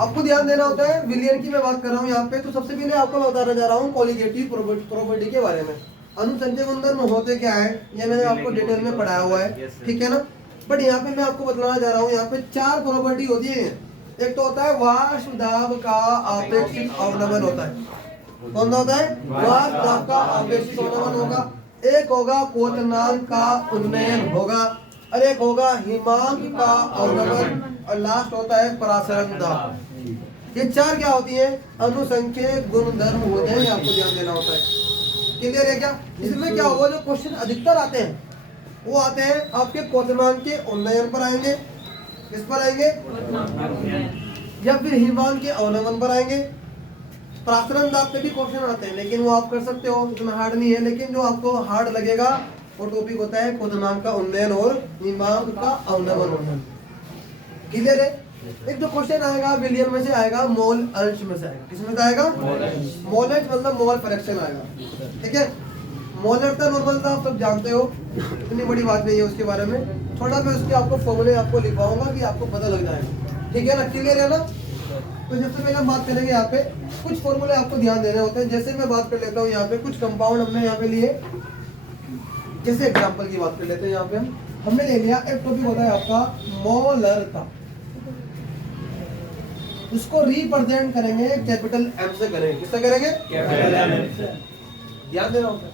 आपको ध्यान देना होता है, विलियन की मैं बात कर रहा हूँ यहाँ पे। तो सबसे पहले आपको मैं बताना जा रहा हूँ कॉलिगेटिव प्रॉपर्टी के बारे में। अनुसंख्यक गुणधर्म होते क्या है, ये मैंने आपको डिटेल में पढ़ाया हुआ है, ठीक है ना। बट यहाँ पे मैं आपको बताना जा रहा हूँ, यहाँ पे 4 प्रॉपर्टी होती है। एक तो होता है वाष्पदाब का आपेक्षिक अवनमन होता है। कौन सा होता है? वाष्पदाब का आपेक्षिक अवनमन होगा। एक होगा क्वोथनांक का उन्नयन होगा, और एक होगा हिमांक का अवनमन, और लास्ट होता है परासरण दाब। ये 4 क्या होती है? अनुसंख्यक गुणधर्म होते हैं, आपको ध्यान देना होता है। क्लियर है क्या? इसमें क्या होगा, जो क्वेश्चन अधिकतर आते हैं वो आते हैं आपके क्वोथनांक के उन्नयन पर आएंगे, किस पर आएंगे, या फिर हिमांक के अवनमन पर आएंगे। परासरण दाब पे भी क्वेश्चन आते हैं, लेकिन वो आप कर सकते हो, इतना हार्ड नहीं है। लेकिन जो आपको हार्ड लगेगा वो टॉपिक होता है क्वोथनांक का उन्नयन और हिमांक का अवनमन। क्लियर है? एक जो क्वेश्चन आएगा विलियन में से आएगा, मोल अंश में से आएगा। किसमें से आएगा? मोल अंश मतलब मोल फ्रैक्शन आएगा, ठीक है। मोलरता नॉर्मलता आप सब जानते हो, इतनी बड़ी बात नहीं है उसके बारे में। थोड़ा मैं उसके आपको फॉर्मूले आपको लिखवाऊंगा कि आपको पता लग जाएगा, ठीक है ना। क्लियर है ना? तो सबसे पहले हम बात करेंगे यहाँ पे, कुछ फॉर्मूले आपको ध्यान देने होते हैं। जैसे मैं बात कर लेता हूँ यहाँ पे, कुछ कंपाउंड हमने यहाँ पे लिए। जैसे एग्जांपल की बात कर लेते हैं, यहाँ पे हमने ले लिया एक टॉपिक होता है आपका मोलरता। उसको रिप्रेजेंट करेंगे कैपिटल एम से करेंगे। किससे करेंगे? कैपिटल एम से। ध्यान देना होता है।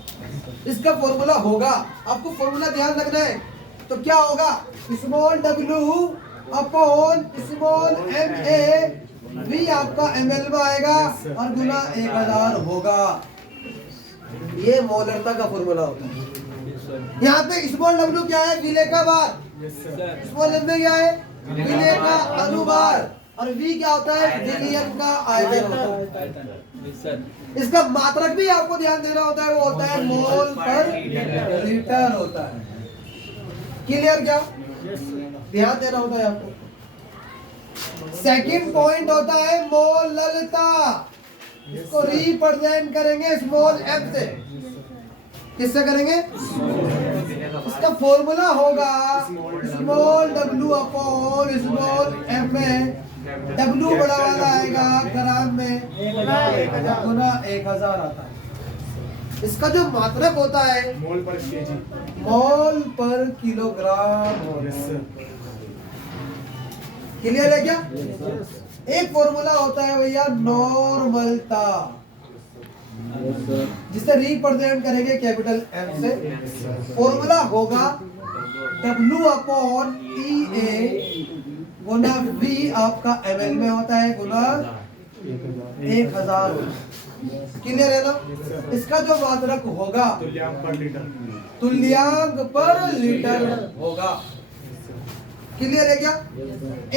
इसका फॉर्मूला होगा, आपको फॉर्मूला ध्यान रखना है। तो क्या होगा? Small w upon small m a v आपका ml में आएगा और गुना 1000 होगा। ये मोलरता का फॉर्मूला होता है। यहाँ पे स्मॉल w क्या है? विलेय का भार। स्मॉल m क्या है? विलेय का अनुभार। और v क्या होता है? विलियन का आयतन होता है। इसका मात्रक भी आपको ध्यान देना होता है, वो होता है मोल पर लीटर होता है। क्लियर क्या? ध्यान देना होता है आपको। सेकंड पॉइंट होता है मोललता। इसको रिप्रेजेंट करेंगे स्मॉल m से। किससे करेंगे? इसका फॉर्मूला होगा small w upon small m में। W बड़ा वाला आएगा ग्राम में, गुना 1000 आता है। इसका जो मात्रक होता है मोल पर केजी, मोल पर किलोग्राम। क्लियर है क्या? एक फॉर्मूला होता है भैया नॉर्मलता, जिसे रिप्रेजेंट करेंगे कैपिटल एम से। फॉर्मूला होगा W अपॉन EA गुना V आपका ml में होता है, गुना 1000। क्लियर है ना? इसका जो मात्रक होगा तुल्यांक पर लीटर होगा। क्लियर है क्या?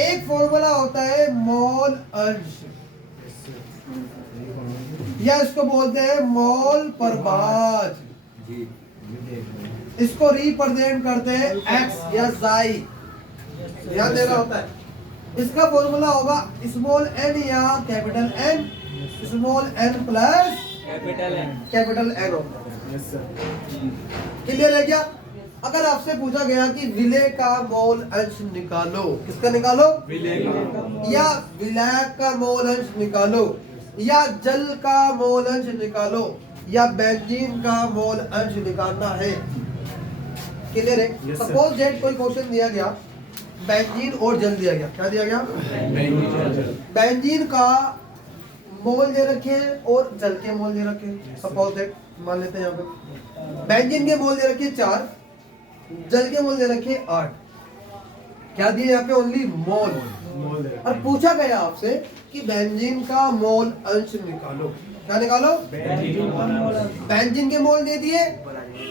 एक फॉर्मूला होता है मोल अंश, या इसको बोलते हैं मोल पर भाज। इसको रिप्रेजेंट करते हैं x या xi। ध्यान देना होता है। इसका फॉर्मूला होगा स्मॉल n या capital N, small n plus capital N होता है। क्लियर है क्या? अगर आपसे पूछा गया कि विलेय का मोल अंश निकालो, किसका निकालो? विलेय का। या विलायक का मोल अंश निकालो, या जल का मोल अंश निकालो, या बेंजीन का मोल अंश निकालना है। क्लियर है? सपोज दैट कोई क्वेश्चन दिया गया, बेंजीन और जल दिया गया। क्या दिया गया? बेंजीन का मोल दे रखे हैं और जल के मोल दे रखे हैं। सपोज दैट मान लेते हैं यहाँ पे बेंजीन के मोल दे रखे 4, जल के मोल दे रखे 8। क्या दिए यहाँ पे? ओनली मोल। और पूछा गया आपसे कि बेंजीन का मोल अंश निकालो। क्या निकालो? बेंजीन के मोल दे दिए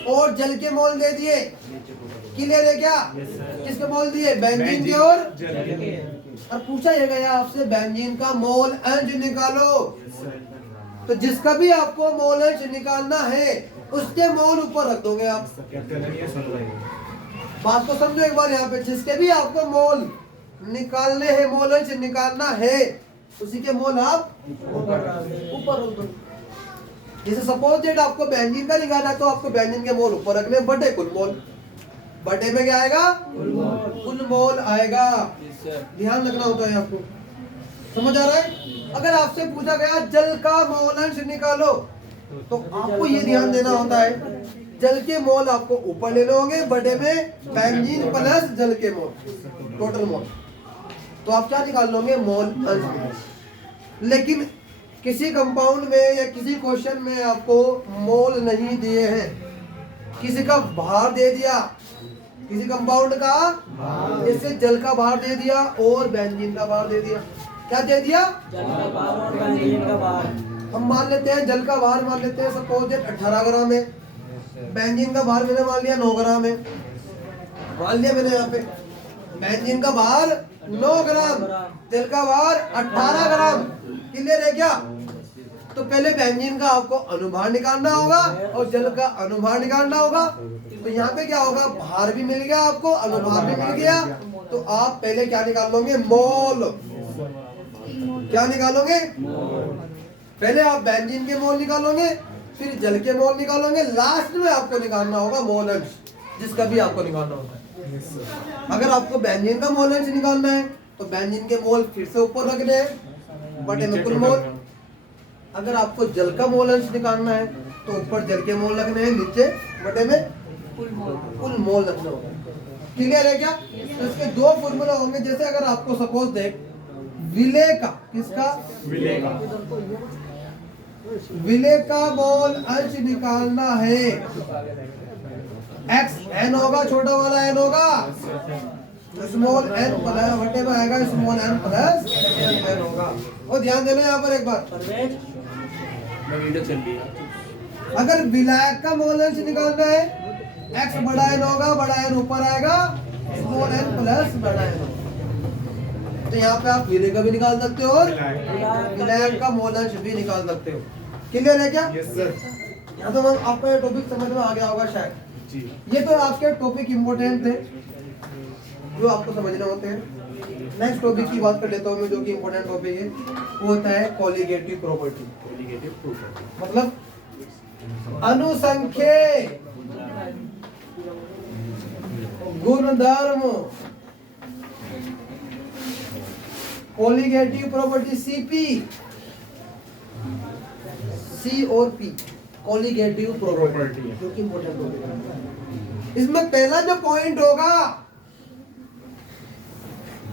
और जल के मोल दे दिए। क्लियर है क्या? किसके मोल दिए? बेंजीन के और पूछा ये गया आपसे बेंजीन का मोल अंश निकालो। तो जिसका भी आपको मोल अंश निकालना है उसके मोल ऊपर रख दोगे आप। बात को समझो एक बार यहाँ पे, जिसके भी आपको मोल निकालने हैं, मोल अंश निकालना है, उसी के मोल आप ऊपर रख दो। जैसे सपोज दैट आपको बेंजीन का निकालना है तो आपको बेंजीन के मोल ऊपर रखने, बटे कुल मोल। बटे में क्या आएगा? कुल मोल आएगा। ध्यान रखना होता है आपको। समझ आ रहा है? अगर आपसे पूछा गया जल का मोल अंश निकालो, तो आपको ये ध्यान देना होता है जल के मोल आपको ऊपर लेने होंगे, बड़े में बेंजीन प्लस जल के मोल, टोटल मोल। तो आप क्या निकाल लोगे? मोल अंश। लेकिन किसी कंपाउंड में या किसी क्वेश्चन में आपको मोल नहीं दिए हैं, किसी का भार दे दिया, किसी कंपाउंड का, जैसे जल का भार दे दिया और बेंजीन का भार दे दिया। क्या दे दिया? जल का भार और बेंजीन का भार। हम मान लेते हैं जल का भार मान लेते हैं सपोज 18 ग्राम है, बेंजीन का भार मैंने मान लिया 9 ग्राम है। मान लिया मैंने यहाँ पे बेंजीन का भार 9 ग्राम, जल का भार 18 ग्राम। क्लियर है क्या? तो पहले बेंजीन का आपको अनुभार निकालना होगा और जल का अनुभार निकालना होगा। तो यहाँ पे क्या होगा? भार भी मिल गया आपको, अनुभार भी मिल गया। तो आप पहले क्या निकाल लोगे? मोल। क्या निकालोगे? पहले आप बेंजीन के मोल निकालोगे, फिर जल के मोल निकालोगे, लास्ट में आपको निकालना होगा मोल अंश, जिसका भी आपको निकालना होगा। अगर आपको बेंजीन का मोल अंश निकालना है तो बेंजीन के मोल फिर से ऊपर रखने हैं बटे में कुल मोल। अगर आपको जल का मोल अंश निकालना है तो ऊपर जल के मोल रखने हैं, नीचे बटे में कुल मोल रखना होगा। क्लियर है क्या? तो इसके दो फॉर्मूला होंगे। जैसे अगर आपको सपोज देख विलेय का, किसका? विलेय का मोल अंश निकालना है, एक्स एन होगा, छोटा वाला एन होगा, स्मॉल एन प्लस बटे में आएगा स्मॉल एन प्लस एन होगा। और ध्यान देना यहाँ पर एक बात, अगर विलायक का मोल अंश निकालना है, एक्स बड़ा एन होगा, बड़ा एन ऊपर आएगा, स्मॉल एन प्लस बड़ा एन होगा। तो यहाँ पे आप विलेय का भी निकाल सकते हो और विलायक का मोल अंश भी निकाल सकते हो। क्लियर है क्या? Yes sir. यहाँ तो आपका ये टॉपिक समझ में आ गया होगा शायद। जी। ये तो आपके टॉपिक इम्पोर्टेंट थे जो आपको समझने होते हैं। नेक्स्ट टॉपिक की बात कर लेता हूँ मैं, जो कि इम्पोर्टेंट टॉपिक है, वो होता है कोलिगेटिव प्रॉपर्टी। मतलब अनुसंख्यक गुणधर्म, कोलिगेटिव प्रॉपर्टी सीपी, सी और पी, कोलिगेटिव प्रॉपर्टी, जो कि इम्पोर्टेंट टॉपिक है। इसमें पहला जो पॉइंट होगा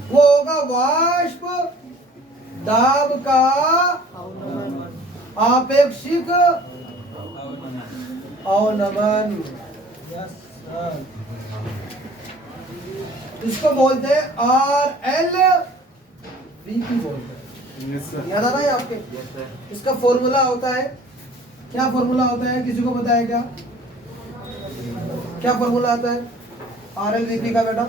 वो होगा वाष्प दाब का आपेक्षिक अवनमन। इसको बोलते हैं RL VP बोलते हैं। याद आ रहा है आपके? इसका फॉर्मूला होता है, क्या फॉर्मूला होता है? किसी को पता है क्या? क्या फॉर्मूला आता है RL VP का बेटा?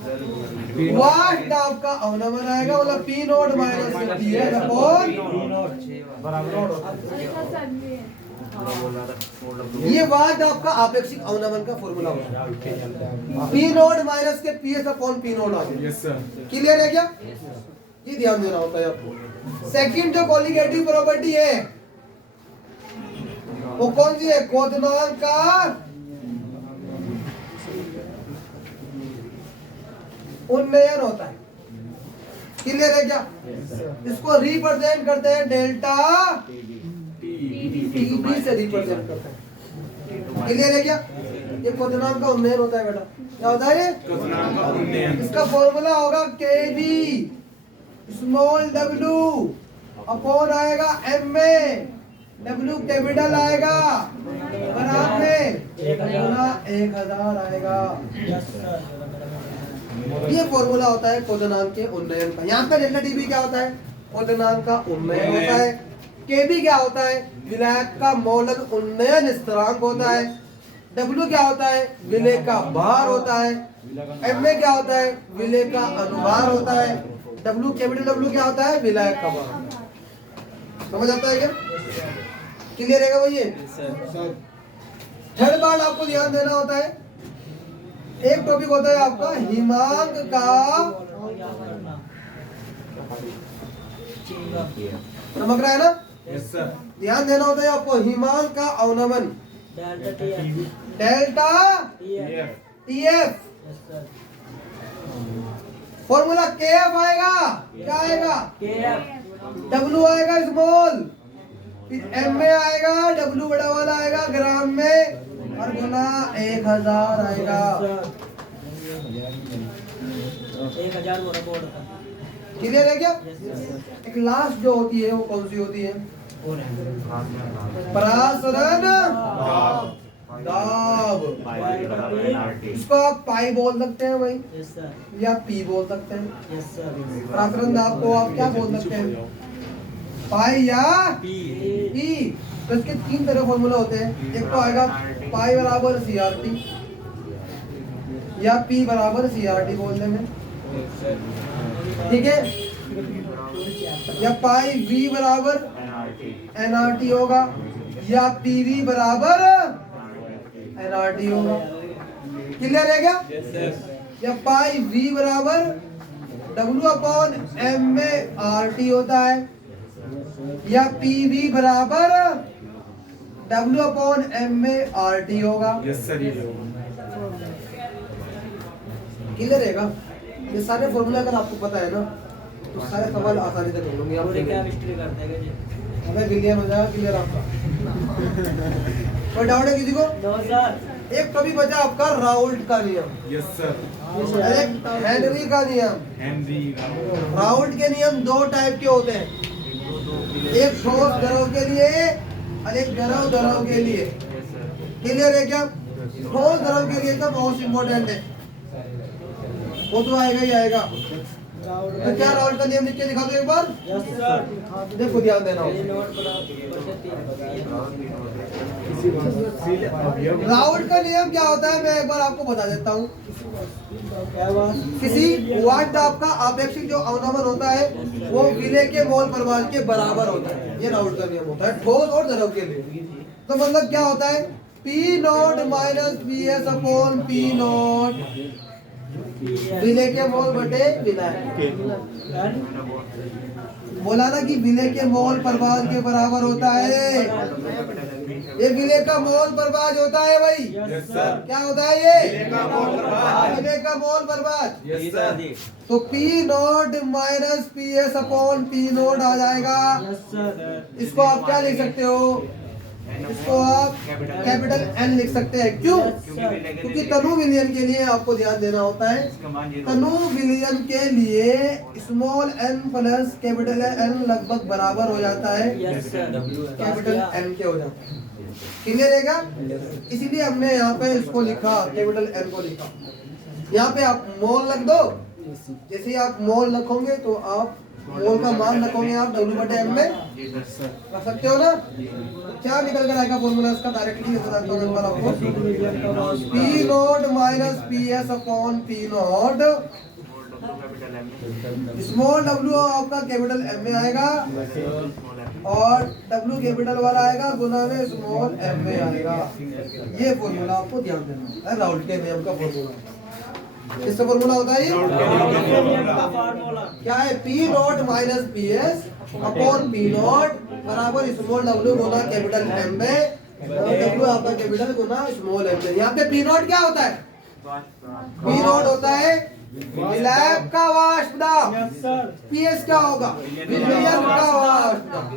वाष्प दाब का अवनमन आएगा, मतलब P नोट माइनस P है अपॉन ये वाष्प दाब का आपेक्षिक अवनमन का फॉर्मूला होता है। P नोट माइनस के PS अपॉन P नोट आ गया। Yes sir. क्लियर है क्या? ये ध्यान देना होता है आपको। सेकंड जो कोलिगेटिव प्रॉपर्टी है वो कौन सी है? क्वथनांक का उन्नयन होता है। क्लियर है क्या? इसको रिप्रेजेंट करते हैं डेल्टा टीबी से रिप्रेजेंट करते हैं। क्लियर है क्या? ये क्वथनांक का उन्नयन होता है बेटा। क्या होता है? क्वथनांक का उन्नयन। इसका फॉर्मूला होगा KB स्मॉल w अपॉन आएगा M में, W कैपिटल आएगा, बराबर में 1000 आएगा। ये फॉर्मूला होता है क्वथनांक के उन्नयन का। यहाँ पे डेल्टा टीबी क्या होता है? क्वथनांक का उन्नयन होता है। केबी क्या होता है? विलायक का मौलन उन्नयन स्थिरांक होता है। W क्या होता है? विलेय का भार होता है। MA क्या होता है? विलेय का अनुभार होता है। W कैपिटल W क्या होता है? विलायक का भार। समझ आता है क्या? क्लियर है भाई? ये थर्ड पार्ट आपको ध्यान देना होता है। एक टॉपिक होता है आपका हिमांक का, नमक रहा है ना? Yes sir. ध्यान देना होता है आपको हिमांक का अवनमन, डेल्टा ये TF फॉर्मूला KF आएगा, क्या आएगा? KF W आएगा स्मॉल, M में आएगा, W बड़ा वाला आएगा ग्राम में और गुना 1000 आएगा। 1000 मोटा बोर्ड था। क्लियर है क्या? एक लास्ट जो होती है वो कौन सी होती है? परासरण दाब। इसको आप पाई बोल सकते हैं भाई, यस सर, या पी बोल सकते हैं। यस सर, परासरण दाब को आप क्या बोल सकते हैं? पाई या पी पी। तो इसके तीन तरह फॉर्मूला होते हैं। एक तो आएगा पाई बराबर CRT या पी बराबर CRT बोलने में, ठीक है? या पाई V बराबर NRT होगा या PV बराबर NRT होगा। क्लियर है क्या? या पाई V बराबर W अपॉन M में RT होता है या PV बराबर W अपॉन M में RT होगा। क्लियर रहेगा? ये सारे फॉर्मूला अगर आपको पता है ना तो सारे सवाल आसानी से कर लूंगी आप। पूरे केमिस्ट्री करते हैं जी। हमें विलियन हो जाएगा क्लियर आपका। कोई डाउट है किसी को? No sir. एक कभी बचा आपका राउल्ट का नियम, यस सर। एक हेनरी का नियम। राउल्ट के नियम दो टाइप के होते हैं, एक ठोस द्रव के लिए और एक द्रव के लिए। क्लियर है क्या? ठोस द्रव के लिए तो बहुत इंपॉर्टेंट है, वो तो आएगा ही आएगा। तो क्या राउल्ट का नियम लिख के दिखा दो एक बार। Yes sir. देखो ध्यान देना। ये नोट राउल्ट का नियम क्या होता है मैं एक बार आपको बता देता हूँ। क्या बात? किसी वाट दाब का आपेक्षिक जो अवनमन होता है वो विलय के मोल प्रवाह के बराबर होता है। ये राउल्ट का नियम होता है ठोस और द्रव के लिए। तो मतलब क्या होता है? P nought minus PS upon P not विलय के मोल बटे विलय। बोला ना कि विलय के मोल प्रवाह के बराबर होता है। ये विलय का मोल प्रवाह होता है भाई। Yes sir. क्या होता है ये? विलय का मोल प्रवाह। विलय का मोल प्रवाह। Yes sir. तो P nought minus PS upon P nought आ जाएगा। Yes sir. इसको आप क्या लिख सकते हो? इसको आप कैपिटल N लिख सकते हैं। क्यों? क्योंकि तनु विलयन के लिए आपको ध्यान देना होता है। तनु विलयन के लिए small n plus capital N लगभग बराबर हो जाता है यस सर। कैपिटल N के हो जाता है। क्लियर है क्या? इसीलिए हमने यहाँ पे इसको लिखा, कैपिटल N को लिखा। यहाँ पे आप मोल रख दो। जैसे ही आप मोल रखोगे तो आप मोल का मान रखोगे आप W/M में रख सकते हो ना। क्या निकल कर आएगा फॉर्मूला इसका? डायरेक्टली बताता हूँ एक बार आपको। P nought minus PS upon P not small W आपका कैपिटल M में आएगा और W कैपिटल वाला आएगा गुना में स्मॉल M में आएगा। ये फॉर्मूला आपको ध्यान देना है, राउल्ट के नियम का फॉर्मूला। किसका फॉर्मूला होता है ये? क्या है? P nought minus PS upon P not बराबर स्मॉल W गुना कैपिटल M में, W आपका कैपिटल गुना स्मॉल M में। यहाँ पे P नॉट क्या होता है? P नॉट होता है विलय का वाष्प दाब। Yes sir. PS क्या होगा? विलयन का वाष्प दाब।